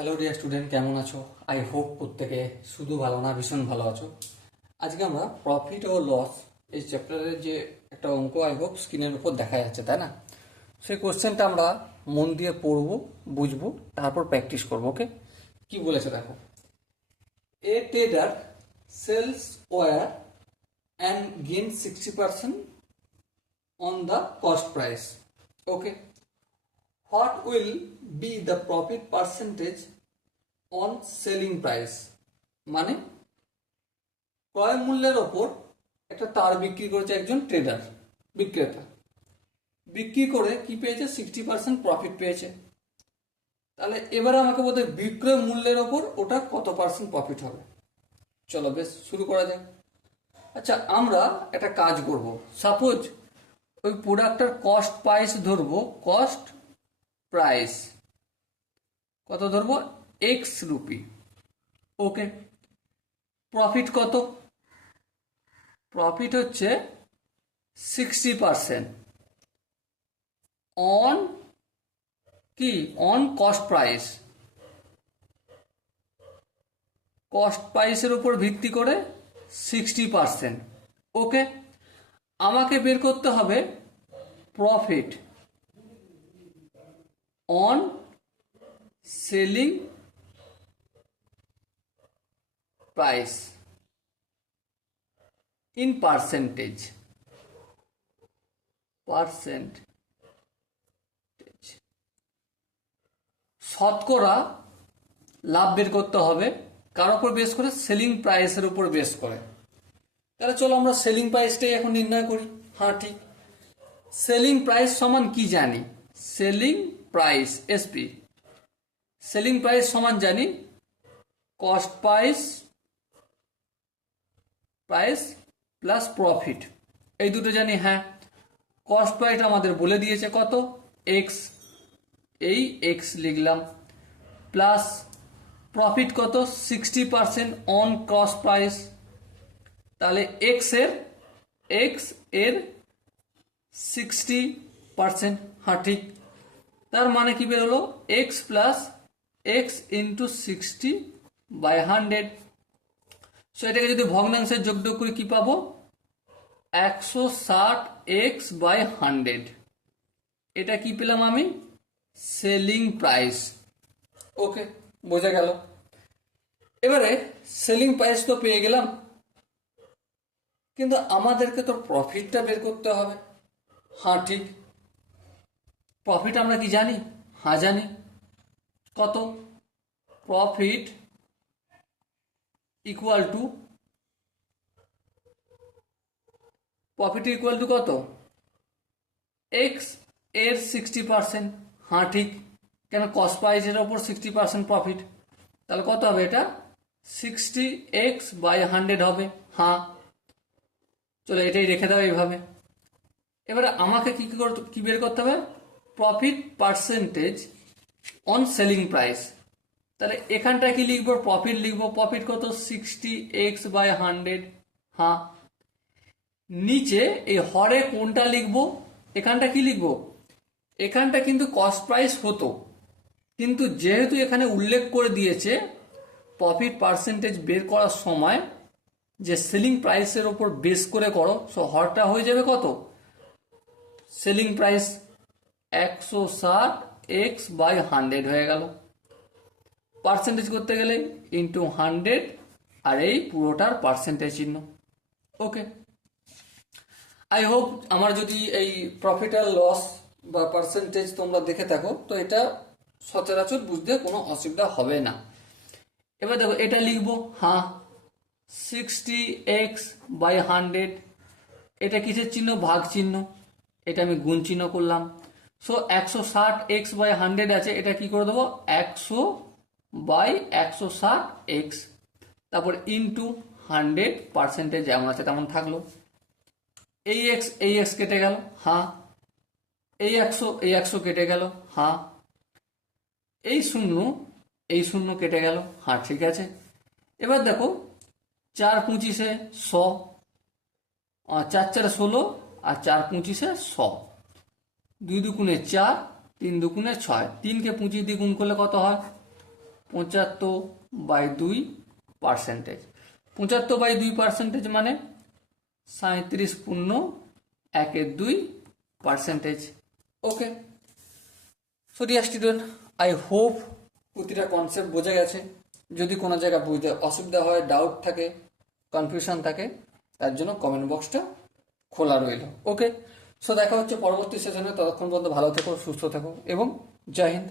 Hello dear student, কেমন আছো? I hope প্রত্যেকে শুধু ভালো না, ভীষণ ভালো আছো। আজকে আমরা প্রফিট ও লস এই চ্যাপ্টারের যে একটা অঙ্ক আই হোপ স্ক্রিনের উপর দেখা যাচ্ছে, তাই না? সেই কোশ্চেনটা আমরা মন দিয়ে পড়বো, বুঝবো, তারপর প্র্যাকটিস করবো। ওকে, কি বলেছে দেখো। A trader sells ware and gain 60% on the cost price. Okay, what will be the profit percentage on selling price? মানে ক্রয় মূল্যের ওপর একটা তার বিক্রি করেছে একজন ট্রেডার, বিক্রেতা। বিক্রি করে কি পেয়েছে? 60% প্রফিট পেয়েছে। তাহলে এবার আমাকে বলতে বিক্রয় মূল্যের ওপর ওটা কত পার্সেন্ট প্রফিট হবে। চলো বেশ, শুরু করা যাক। আচ্ছা, আমরা একটা কাজ করব। সাপোজ ওই প্রোডাক্টটার কস্ট প্রাইস ধরবো, কস্ট প্রাইস কত ধরবো? X rupee. ওকে, প্রফিট কত? প্রফিট হচ্ছে 60% অন কি? On cost price. কস্ট প্রাইসের উপর ভিত্তি করে 60%। ওকে, আমাকে বের করতে হবে profit on selling price in percentage. শতকরা লাভ বের করতে হবে কার উপর বেস করে? সেলিং প্রাইসের উপর বেস করে। তাহলে চলো আমরা সেলিং প্রাইসটাই এখন নির্ণয় করি। হ্যাঁ ঠিক, সেলিং প্রাইস সমান কি জানি? Selling price SP, selling price সমান জানি কস্ট প্রাইস প্লাস প্রফিট, এই দুটো জানি। হ্যাঁ, কস্ট প্রাইস আমাদের বলে দিয়েছে কত? এক্স, এই এক্স লিখলাম, প্লাস প্রফিট কত? 60% অন কস্ট প্রাইস। তাহলে এক্স এর 60%। হ্যাঁ ঠিক, তার মানে কি বেরোলো? X plus x into 60/100। So এটাকে যদি ভগ্নাংশের যোগ করে কি পাবো? 160x/100। এটা কি পেলাম আমি? Selling price. ওকে, বোঝা গেল। এবারে সেলিং প্রাইস তো পেয়ে গেলাম, কিন্তু আমাদেরকে তো প্রফিটটা বের করতে হবে। হ্যাঁ ঠিক, প্রফিট আমরা কি জানি? হ্যাঁ জানি। কত? প্রফিট ইকুয়াল টু কত? এক্স এর 60%। হ্যাঁ ঠিক, কেন? কস্ট প্রাইসের ওপর 60% প্রফিট। তাহলে কত হবে? এটা 60x/100 হবে। হ্যাঁ, চলো এটাই রেখে দাও এইভাবে। এবারে আমাকে কি বের করতে হবে? Profit percentage on selling price. তাহলে এখানটা কি লিখবো? প্রফিট লিখবো। প্রফিট কত? 60x/100। হ্যাঁ, নিচে এই হরে কোনটা লিখবো? এখানটা কি লিখবো? এখানটা কিন্তু কস্ট প্রাইস হতো, কিন্তু যেহেতু এখানে উল্লেখ করে দিয়েছে প্রফিট পার্সেন্টেজ বের করার সময় যে সেলিং প্রাইসের ওপর বেস করে করো, সো হরটা হয়ে যাবে কত? সেলিং প্রাইস 160x/100 হয়ে গেল। পার্সেন্টেজ করতে গেলে ইন্টু 100, আর এই পুরোটার পার্সেন্টেজ চিহ্ন। ওকে, আই হোপ আমার যদি এই প্রফিট আর লস বা পার্সেন্টেজ তোমরা দেখে থাকো তো এটা সচরাচর বুঝতে কোনো অসুবিধা হবে না। এবার দেখো এটা লিখবো। হ্যাঁ, 60x/100। এটা কিসের চিহ্ন? ভাগ চিহ্ন। এটা আমি গুণ চিহ্ন করলাম। সো 160x/100 আছে, এটা কি করে দেবো? 100/160x, তারপর ইন্টু 100, পার্সেন্টেজ যেমন আছে তেমন থাকলো। এই এক্স কেটে গেল। হ্যাঁ, এই 100 কেটে গেল। হ্যাঁ, এই শূন্য কেটে গেল। হ্যাঁ ঠিক আছে। এবার দেখো 4 25 100, 4 4 16, আর 4 25 100, 2 2 4, 3 2 6, 3কে 25 দিয়ে গুণ করলে কত হয়? 75/2%। 75/2% মানে 37.12%। Okay, so dear student, I hope প্রতিটা কনসেপ্ট বোঝা গেছে। যদি কোনো জায়গায় বুঝতে অসুবিধা হয়, ডাউট থাকে, কনফিউশন থাকে, তার জন্য কমেন্ট বক্সটা খোলা রইল। ওকে, সো দেখা হচ্ছে পরবর্তী সেশনে। ততক্ষণ পর্যন্ত ভালো থেকো, সুস্থ থেকো এবং জয় হিন্দ।